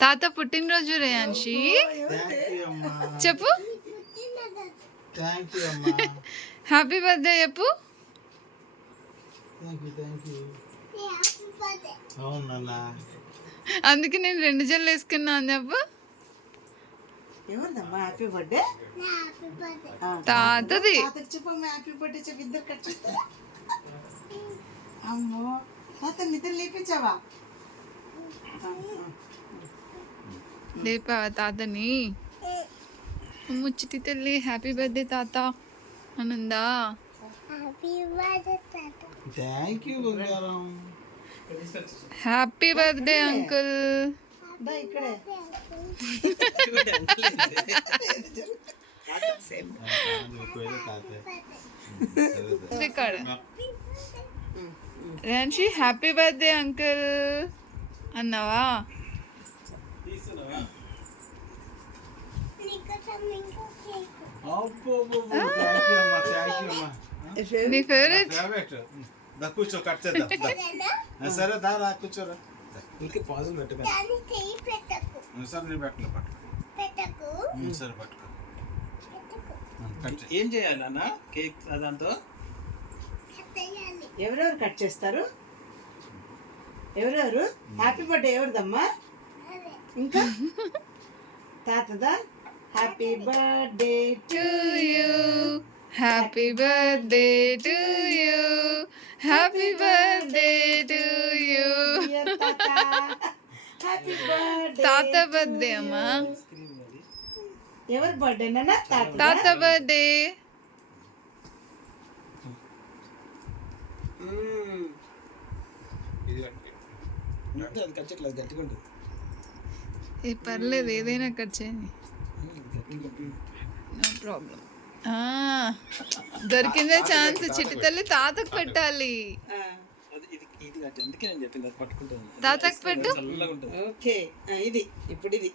తాత పుట్టినరోజు రేయాన్షి చెప్పు. హ్యాపీ బర్త్డే చెప్పు. అందుకే నేను రెండు జల్లు వేసుకున్నా అని చెప్పు ఎవరిదమ్మా? Happy birthday తాతది. అమ్మో తాత నిద్ర లేపించావా? లేపా తాతని ముచ్చిటి తల్లి హ్యాపీ బర్త్డే తాత అనుందా థ్యాంక్ యూ బంగారం హ్యాపీ బర్త్డే అంకుల్ దా ఇక్కడే ఎక్కువైతే తాతే ఇక్కడ రేయాన్షి హ్యాపీ బర్త్డే అంకుల్ అన్నావా? అబ్బో థ్యాంక్ యూ అమ్మా థ్యాంక్ యూ అమ్మా. నీ ఫేవరెట్ ఫేవరెట్ దా కూర్చో కట్ చేద్దాం దా. ఆ, సరే దా రా కూర్చోరా. ఇంకే పాజులు పెట్టు సరే నేను పెట్టలే పట్టుకో. ఉమ్, సరే పట్టుకో. ఉమ్, కట్ చేయి. ఏం చేయాలి అన్న కేక్ దాంతో ఎవరెవరు కట్ చేస్తారు? ఎవరెవరు? హ్యాపీ బర్త్డే ఎవరిదమ్మా? ఇంకా? తాతదా? Happy birthday to you happy birthday to you happy birthday to you తాత బర్త్డే అమ్మా ఎవరి బర్త్డే నాన్న? తాత బర్త్డే ఇది కట్ అది కచ్చట్లేదు గట్టిగా ఉంటుంది. ఏ పర్లేదు ఏదైనా కట్ చేయండి. నో ప్రాబ్లం దొరికిందే ఛాన్స్ చిట్టి తల్లి తాతకు పెట్టాలి. తాతకు పెట్టు. ఓకే ఇది ఇప్పుడు ఇది.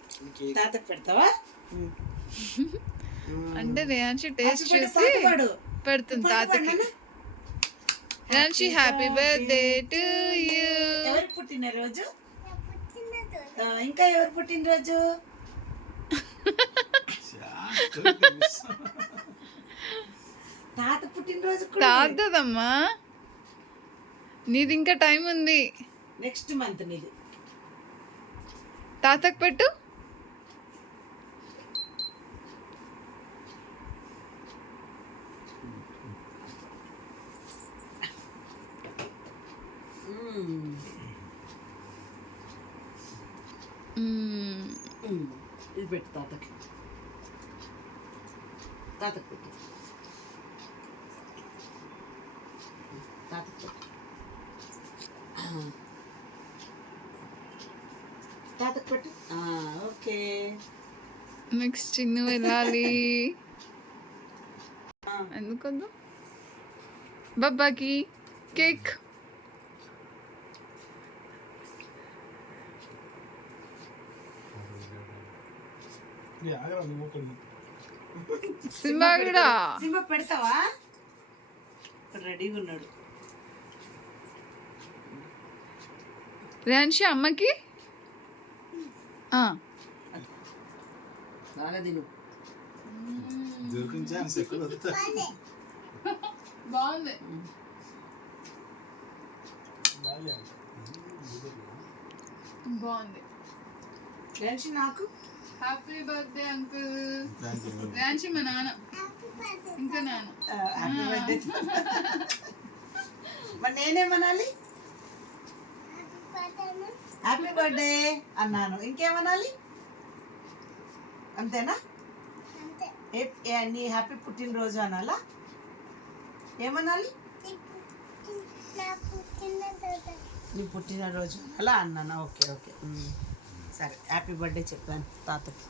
తాతకు పెడతావా? అంటే రేయాన్షి టేస్ట్ చూసి పెడుతుంది తాతకి. Reyanshi happy birthday to you పుట్టినరోజు? ఇంకా ఎవరు పుట్టినరోజు? తాత పుట్టినరోజు కూడా తాతదమ్మా? నీది ఇంకా టైం ఉంది. నెక్స్ట్ మంత్ నీది. తాతకు పెట్టు. ఇది పెట్టు తాతకి తాతకి పెట్టు తాతకి పెట్టు తాతకి పెట్టు ఓకే నెక్స్ట్ చిన్ను వెళ్ళాలి ఎందుకొద్దు బాబాకి కేక్ సింబా కూడా. సింబ పెడతావా? రెడీగా ఉన్నాడు. రేయాన్షి అమ్మకి. బాగుంది. నాకు హ్యాపీ బర్త్డే అంకుల్ రేయాన్షి మా నాన్న. ఇంకా నాన్న. హ్యాపీ బర్త్డే మరి నేనేమనాలి హ్యాపీ బర్త్డే అన్నాను. ఇంకేమనాలి? అంతేనా? ఏ- నీ హ్యాపీ పుట్టినరోజు అనాలా? ఏమనాలి? నీ పుట్టినరోజు అలా అన్నానా? Okay okay. సరే హ్యాపీ బర్త్డే చెప్పాను తాతకి.